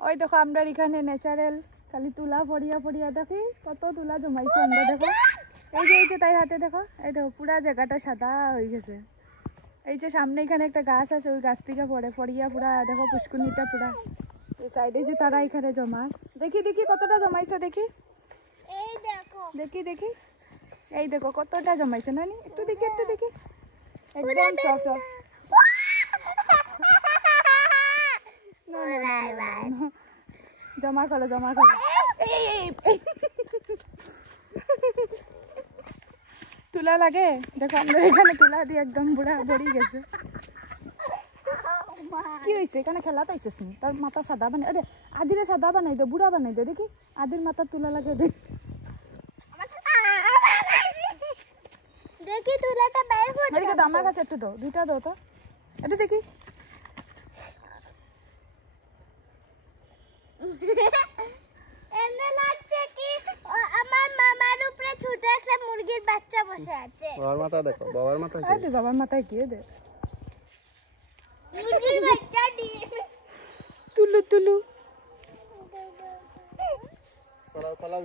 ওই দেখো আমরা এখানে ন্যাচারাল খালি তুলা ফড়িয়া ফড়িয়া দেখি কত তুলা জমাইছে আমরা দেখো এই যে তাই হাতে দেখো এই দেখো পুরা জায়গাটা সাদা হয়ে গেছে এই যে সামনে এখানে একটা গাছ আছে ওই গাছ থেকে পড়ে ফড়িয়া পুরা দেখো পুষ্কুনিটা পুরা এই সাইডে যে তারা এখানে জমা দেখি দেখি কতটা জমাইছে দেখি এই দেখো দেখি দেখি এই দেখো কতটা জমাইছে নানি একটু দেখি একদম সফট জমা করো তুলা লাগে দেখো আমরা এখানে তুলা দিয়ে একদম বুড়া ভরি গেছে কি হয়েছে এখানে খেলা তাইছিস নি তার মাথা সাদা বানাই আরে আদিরে সাদা বানাই দে বুড়া বানাই দে দেখি আদির মাথা তুলা লাগে দেখ দেখি তুলাটা বের করে এদিকে দাও আমার কাছে একটু দাও দুইটা দাও তো এটা দেখি এমন লাগছে কি আমার মামার উপরে ছোট একটা মুরগির বাচ্চা বসে আছে বাবার মাথা দেখো বাবার মাথা আরে দে বাবার মাথায় কি দে মুরগির বাচ্চা ডিম তুলু পালাও পালাও